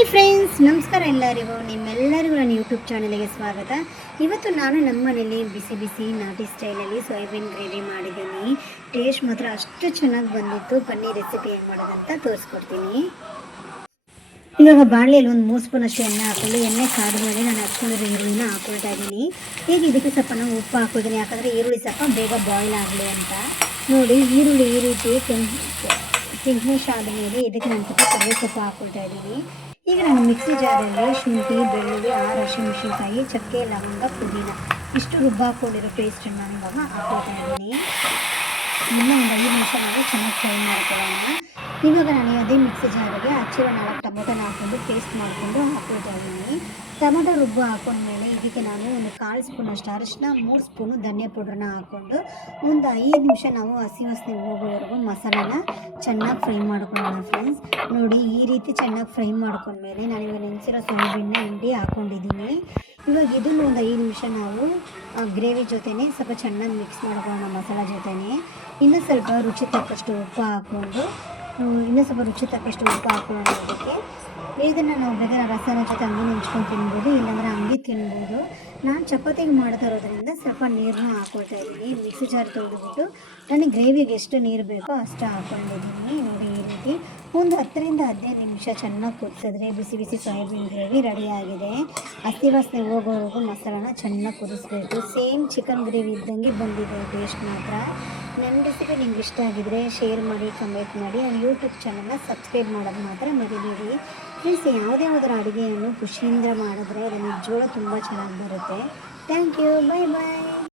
Hi friends, ನಮಸ್ಕಾರ ಎಲ್ಲರಿಗೂ. ನಿಮ್ಮೆಲ್ಲರಿಗೂ ನನ್ನ ಯೂಟ್ಯೂಬ್ ಚಾನಲ್ಗೆ ಸ್ವಾಗತ. ಇವತ್ತು ನಾನು ನಮ್ಮ ಮನೇಲಿ ಬಿಸಿ ಬಿಸಿ ನಾಟಿ ಸ್ಟೈಲಲ್ಲಿ ಸೋಯಾಬೀನ್ ಗ್ರೇವಿ ಮಾಡಿದ್ದೀನಿ. ಟೇಸ್ಟ್ ಮಾತ್ರ ಅಷ್ಟು ಚೆನ್ನಾಗಿ ಬಂದಿತ್ತು. ಬನ್ನಿ ರೆಸಿಪಿ ಏನು ಮಾಡೋದಂತ ತೋರಿಸ್ಕೊಡ್ತೀನಿ. ಇವಾಗ ಬಾಣಲೆಯಲ್ಲಿ ಒಂದು 3 ಸ್ಪೂನ್ ಅಷ್ಟು ಎಣ್ಣೆ ಹಾಕ್ಕೊಂಡು, ಎಣ್ಣೆ ಕಾದ ಮೇಲೆ ನಾನು ಹಚ್ಕೊಂಡಿರೋ ಈರುಳ್ಳಿನ ಹಾಕ್ಕೊಳ್ತಾ ಇದ್ದೀನಿ. ಈಗ ಇದಕ್ಕೆ ಸ್ವಲ್ಪ ನಾವು ಉಪ್ಪು ಹಾಕೋತೀನಿ, ಯಾಕಂದರೆ ಈರುಳ್ಳಿ ಸ್ವಲ್ಪ ಬೇಗ ಬಾಯ್ಲ್ ಆಗಲಿ ಅಂತ. ನೋಡಿ, ಈರುಳ್ಳಿ ಈ ರೀತಿ ಕೆಂಪುಶ ಆದಮೇಲೆ ಇದಕ್ಕೆ ನಾನು ಸ್ವಲ್ಪ ಕರಿಬೇವು ಸೊಪ್ಪು ಹಾಕ್ಕೊಳ್ತಾ ಇದ್ದೀನಿ. ಈಗ ನಾನು ಮಿಕ್ಸಿ ಜಾರಲ್ಲಿ ಶುಂಠಿ, ಬೆಳ್ಳುಳ್ಳಿ, 6 ಹಸಿಮೆಣಸಿನಕಾಯಿ, ಚಕ್ಕೆ, ಲವಂಗ, ಪುದೀನ ಇಷ್ಟು ರುಬ್ಬಾಕೊಂಡಿರೋ ಪೇಸ್ಟನ್ನು ನಾನು ಇವಾಗ ಹಾಕ್ಕೊಳ್ತಾ ಇದ್ದೀನಿ. ಇನ್ನೂ ಒಂದು 5 ನಿಮಿಷ ನಾವು ಚೆನ್ನಾಗಿ ಫ್ರೈ ಮಾಡ್ಕೊಳ್ಳೋಣ. ಇವಾಗ ನಾನು ಅದೇ ಮಿಕ್ಸಿ ಜಾರಿಗೆ ಹಚ್ಚಿರೋ 4 ಟೊಮೊಟೊನ ಹಾಕ್ಕೊಂಡು ಪೇಸ್ಟ್ ಮಾಡಿಕೊಂಡು ಹಾಕ್ಕೊಳ್ತಾ ಇದ್ದೀನಿ. ಟೊಮೊಟೊ ರುಬ್ಬು ಹಾಕೊಂಡ್ಮೇಲೆ ಇದಕ್ಕೆ ನಾನು ಒಂದು 1/4 ಸ್ಪೂನ್ ಅಷ್ಟು ಅರಿಶಿನ, 3 ಸ್ಪೂನು ಧನಿಯಾ ಪೌಡ್ರನ್ನ ಹಾಕ್ಕೊಂಡು ಒಂದು 5 ನಿಮಿಷ ನಾವು ಹಸಿ ವಾಸನೆ ಹೋಗೋವರೆಗೂ ಮಸಾಲಾನ ಚೆನ್ನಾಗಿ ಫ್ರೈ ಮಾಡ್ಕೊಳ್ಳೋಣ ಫ್ರೆಂಡ್ಸ್. ನೋಡಿ, ಈ ರೀತಿ ಚೆನ್ನಾಗಿ ಫ್ರೈ ಮಾಡ್ಕೊಂಡ್ಮೇಲೆ ನಾನು ಇವಾಗ ನೆನೆಸಿರೋ ಸೋಯಾಬೀನ್ನ ಹಿಂಡಿ ಹಾಕ್ಕೊಂಡಿದ್ದೀನಿ. ಇವಾಗ ಇದನ್ನು ಒಂದು 5 ನಿಮಿಷ ನಾವು ಗ್ರೇವಿ ಜೊತೆನೇ ಸ್ವಲ್ಪ ಚೆನ್ನಾಗಿ ಮಿಕ್ಸ್ ಮಾಡ್ಕೊಳ್ಳೋಣ ಮಸಾಲ ಜೊತೆನೇ. ಇನ್ನೂ ಸ್ವಲ್ಪ ರುಚಿ ತಕ್ಕಷ್ಟು ಉಪ್ಪು ಹಾಕ್ಕೊಂಡು ಹಾಕೊಳ್ಳೋಣ ಇದಕ್ಕೆ. ಇದನ್ನು ನಾವು ಬೇಕಾದ್ರೆ ರಸನ ಜೊತೆ ಹಂಗೆ ನೆಂಚ್ಕೊಂಡು ತಿನ್ಬೋದು, ಇಲ್ಲಾಂದರೆ ಹಂಗೆ ತಿನ್ಬೋದು. ನಾನು ಚಪಾತಿಗೆ ಮಾಡ್ತಾ ಇರೋದ್ರಿಂದ ಸ್ವಲ್ಪ ನೀರನ್ನ ಹಾಕ್ಕೊಳ್ತಾ ಇದ್ದೀನಿ. ಮಿಕ್ಸಿ ಜಾರ್ ತೊಳೆದ್ಬಿಟ್ಟು ನನಗೆ ಗ್ರೇವಿಗೆ ಎಷ್ಟು ನೀರು ಬೇಕೋ ಅಷ್ಟು ಹಾಕ್ಕೊಂಡಿದ್ದೀನಿ. ನೋಡಿ, ಈ ರೀತಿ ಒಂದು 10 ರಿಂದ 15 ನಿಮಿಷ ಚೆನ್ನಾಗಿ ಕುದಿಸಿದ್ರೆ ಬಿಸಿ ಬಿಸಿ ಸೋಯಾಬೀನ್ ಗ್ರೇವಿ ರೆಡಿಯಾಗಿದೆ. ಹಸಿ ವಾಸನೆ ಹೋಗೋವರೆಗೂ ಮಸಾಲಾನ ಚೆನ್ನಾಗಿ ಕುದಿಸ್ಬೇಕು. ಸೇಮ್ ಚಿಕನ್ ಗ್ರೇವಿ ಇದ್ದಂಗೆ ಬಂದಿದೆ ಟೇಸ್ಟ್ ಮಾತ್ರ. ನನ್ನ ರೆಸಿಪಿ ನಿಮ್ಗೆ ಇಷ್ಟ ಆಗಿದ್ರೆ ಶೇರ್ ಮಾಡಿ, ಕಮೆಂಟ್ ಮಾಡಿ. ನನ್ನ ಯೂಟ್ಯೂಬ್ ಚಾನಲ್ನ ಸಬ್ಸ್ಕ್ರೈಬ್ ಮಾಡೋದು ಮಾತ್ರ ಮರಿಬೇಡಿ ಫ್ರೆಂಡ್ಸ್. ಯಾವುದೇ ಒಂದು ಅಡುಗೆಯನ್ನು ಖುಷಿಯಿಂದ ಮಾಡಿದ್ರೆ ಅದನ್ನು ನಿಜವಾಗ್ಲೂ ತುಂಬ ಚೆನ್ನಾಗಿ ಬರುತ್ತೆ. Thank you, bye bye.